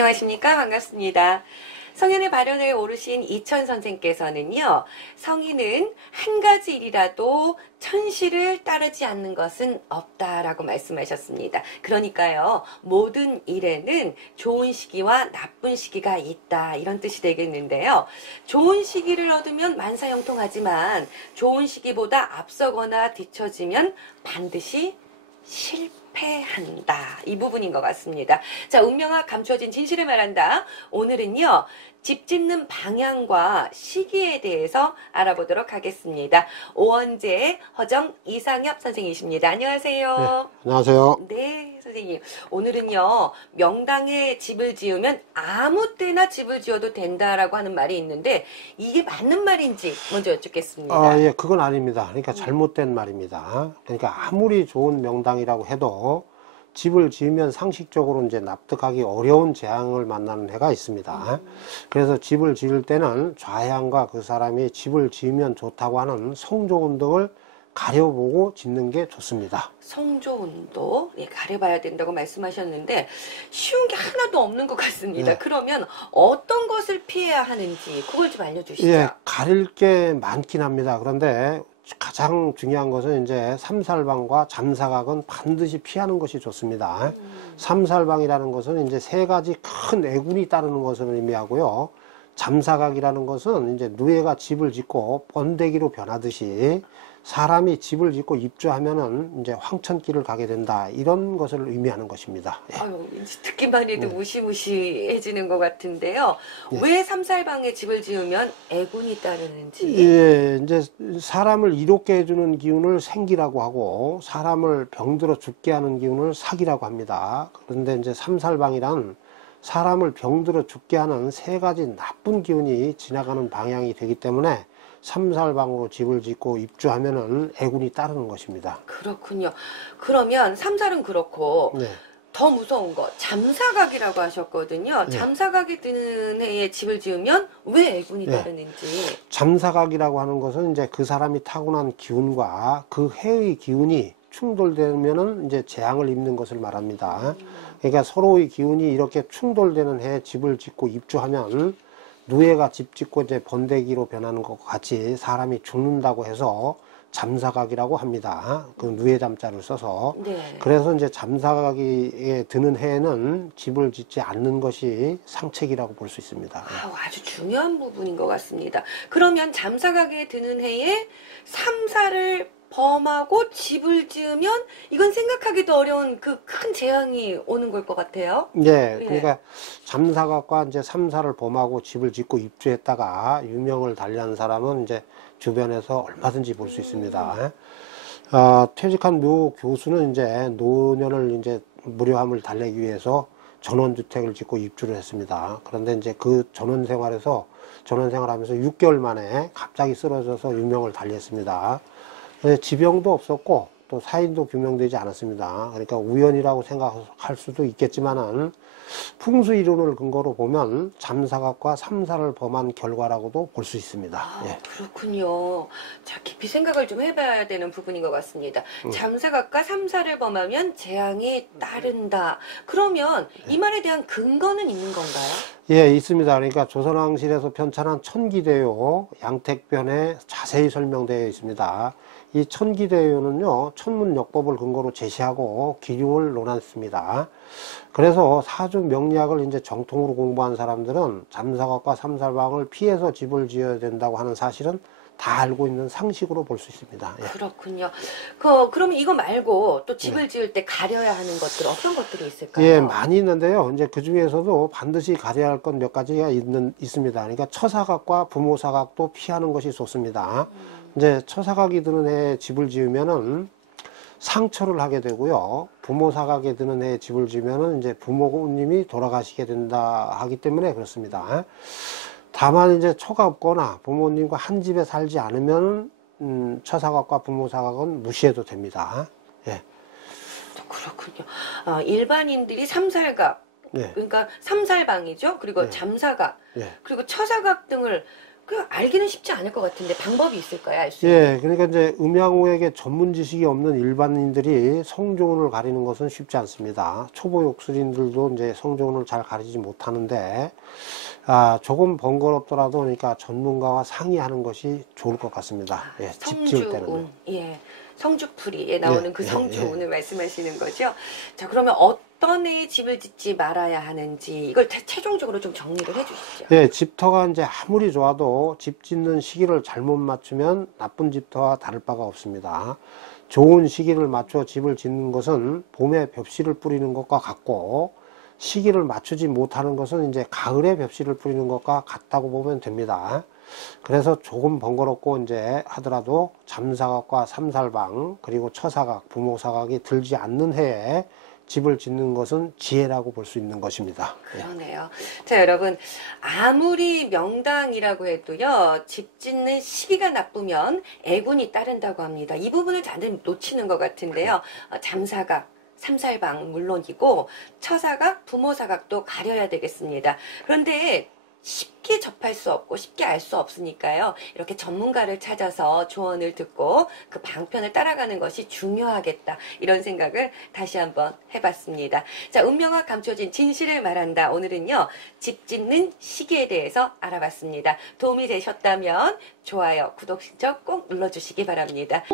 안녕하십니까? 반갑습니다. 성현의 발현을 오르신 이천 선생께서는요, 성인은 한 가지 일이라도 천시를 따르지 않는 것은 없다라고 말씀하셨습니다. 그러니까요, 모든 일에는 좋은 시기와 나쁜 시기가 있다, 이런 뜻이 되겠는데요. 좋은 시기를 얻으면 만사형통하지만 좋은 시기보다 앞서거나 뒤처지면 반드시 실패한다. 이 부분인 것 같습니다. 자, 운명학 감춰진 진실을 말한다. 오늘은요, 집 짓는 방향과 시기에 대해서 알아보도록 하겠습니다. 오원재 허정 이상엽 선생님이십니다. 안녕하세요. 네, 안녕하세요. 네, 선생님. 오늘은요, 명당에 집을 지으면 아무 때나 집을 지어도 된다라고 하는 말이 있는데, 이게 맞는 말인지 먼저 여쭙겠습니다. 예, 그건 아닙니다. 그러니까 잘못된 말입니다. 그러니까 아무리 좋은 명당이라고 해도 집을 지으면 상식적으로 이제 납득하기 어려운 재앙을 만나는 해가 있습니다. 그래서 집을 지을 때는 좌향과 그 사람이 집을 지으면 좋다고 하는 성조운동을 가려보고 짓는 게 좋습니다. 성조운도, 예, 가려봐야 된다고 말씀하셨는데 쉬운 게 하나도 없는 것 같습니다. 네. 그러면 어떤 것을 피해야 하는지 그걸 좀 알려주시죠. 예, 가릴 게 많긴 합니다. 그런데 가장 중요한 것은 이제 삼살방과 잠사각은 반드시 피하는 것이 좋습니다. 삼살방이라는 것은 이제 세 가지 큰 애군이 따르는 것을 의미하고요. 잠사각이라는 것은 이제 누에가 집을 짓고 번데기로 변하듯이 사람이 집을 짓고 입주하면은 이제 황천길을 가게 된다, 이런 것을 의미하는 것입니다. 예. 아유, 듣기만 해도 무시무시해지는 것 같은데요. 예. 왜 삼살방에 집을 지으면 애군이 따르는지. 예, 이제 사람을 이롭게 해주는 기운을 생기라고 하고 사람을 병들어 죽게 하는 기운을 사기라고 합니다. 그런데 이제 삼살방이란 사람을 병들어 죽게 하는 세 가지 나쁜 기운이 지나가는 방향이 되기 때문에 삼살방으로 집을 짓고 입주하면은 애군이 따르는 것입니다. 그렇군요. 그러면 삼살은 그렇고 네. 더 무서운 거 잠사각이라고 하셨거든요. 네. 잠사각이 드는 해에 집을 지으면 왜 애군이 네. 따르는지. 잠사각이라고 하는 것은 이제 그 사람이 타고난 기운과 그 해의 기운이 충돌되면은 이제 재앙을 입는 것을 말합니다. 그러니까 서로의 기운이 이렇게 충돌되는 해에 집을 짓고 입주하면 누에가 집 짓고 이제 번데기로 변하는 것과 같이 사람이 죽는다고 해서 잠사각이라고 합니다. 그 누에 잠자를 써서. 네. 그래서 이제 잠사각이 드는 해에는 집을 짓지 않는 것이 상책이라고 볼 수 있습니다. 아주 중요한 부분인 것 같습니다. 그러면 잠사각에 드는 해에 삼살을 범하고 집을 지으면 이건 생각하기도 어려운 그 큰 재앙이 오는 걸 것 같아요. 네, 예. 그러니까 잠사각과 이제 삼살을 범하고 집을 짓고 입주했다가 유명을 달리한 사람은 이제 주변에서 얼마든지 볼 수 있습니다. 퇴직한 묘 교수는 이제 노년을 이제 무료함을 달래기 위해서 전원주택을 짓고 입주를 했습니다. 그런데 이제 그 전원생활하면서 6개월 만에 갑자기 쓰러져서 유명을 달리했습니다. 지병도 없었고 또 사인도 규명되지 않았습니다. 그러니까 우연이라고 생각할 수도 있겠지만은 풍수 이론을 근거로 보면 잠사각과 삼살을 범한 결과라고도 볼 수 있습니다. 예. 그렇군요. 자, 깊이 생각을 좀 해봐야 되는 부분인 것 같습니다. 잠사각과 삼살을 범하면 재앙이 따른다. 그러면 이 말에 대한 근거는 있는 건가요? 예, 있습니다. 그러니까 조선왕실에서 편찬한 천기대요 양택변에 자세히 설명되어 있습니다. 이 천기대요는요, 천문역법을 근거로 제시하고 기륭을 논했습니다. 그래서 사주 명리학을 이제 정통으로 공부한 사람들은 잠사각과 삼살방을 피해서 집을 지어야 된다고 하는 사실은 다 알고 있는 상식으로 볼 수 있습니다. 예. 그렇군요. 그러면 이거 말고 또 집을 지을 때 가려야 하는 것들 어떤 것들이 있을까요? 예, 많이 있는데요. 이제 그 중에서도 반드시 가려야 할 건 몇 가지가 있습니다. 그러니까 처사각과 부모사각도 피하는 것이 좋습니다. 이제 처사각이 드는 해에 집을 지으면은 상처를 하게 되고요. 부모사각에 드는 해에 집을 지으면은 이제 부모님이 돌아가시게 된다 하기 때문에 그렇습니다. 다만 이제 처가 없거나 부모님과 한 집에 살지 않으면 처사각과 부모사각은 무시해도 됩니다. 예. 그렇군요. 일반인들이 삼살각, 네. 그러니까 삼살방이죠. 그리고 네. 잠사각, 예. 그리고 처사각 등을 그 알기는 쉽지 않을 것 같은데 방법이 있을까요? 알 수 있는? 예, 그러니까 이제 음양호에게 전문 지식이 없는 일반인들이 성조운을 가리는 것은 쉽지 않습니다. 초보 욕술인들도 이제 성조운을 잘 가리지 못하는데, 조금 번거롭더라도 그러니까 전문가와 상의하는 것이 좋을 것 같습니다. 예, 집 지을 때는. 성주운, 예, 성주풀이에 나오는 예, 그 예, 성주운을 말씀하시는 거죠. 자, 그러면 어떤 해에 집을 짓지 말아야 하는지 이걸 최종적으로 좀 정리를 해주시죠. 예, 집터가 이제 아무리 좋아도 집 짓는 시기를 잘못 맞추면 나쁜 집터와 다를 바가 없습니다. 좋은 시기를 맞춰 집을 짓는 것은 봄에 벽실을 뿌리는 것과 같고, 시기를 맞추지 못하는 것은 이제 가을에 벽실을 뿌리는 것과 같다고 보면 됩니다. 그래서 조금 번거롭고 이제 하더라도 잠사각과 삼살방 그리고 처사각, 부모사각이 들지 않는 해에 집을 짓는 것은 지혜라고 볼 수 있는 것입니다. 그러네요. 자, 여러분, 아무리 명당이라고 해도요, 집 짓는 시기가 나쁘면 애군이 따른다고 합니다. 이 부분을 다들 놓치는 것 같은데요. 잠사각, 삼살방 물론이고, 처사각, 부모사각도 가려야 되겠습니다. 그런데 쉽게 접할 수 없고 쉽게 알 수 없으니까요. 이렇게 전문가를 찾아서 조언을 듣고 그 방편을 따라가는 것이 중요하겠다. 이런 생각을 다시 한번 해봤습니다. 자, 운명과 감춰진 진실을 말한다. 오늘은요, 집 짓는 시기에 대해서 알아봤습니다. 도움이 되셨다면 좋아요, 구독 신청 꼭 눌러주시기 바랍니다.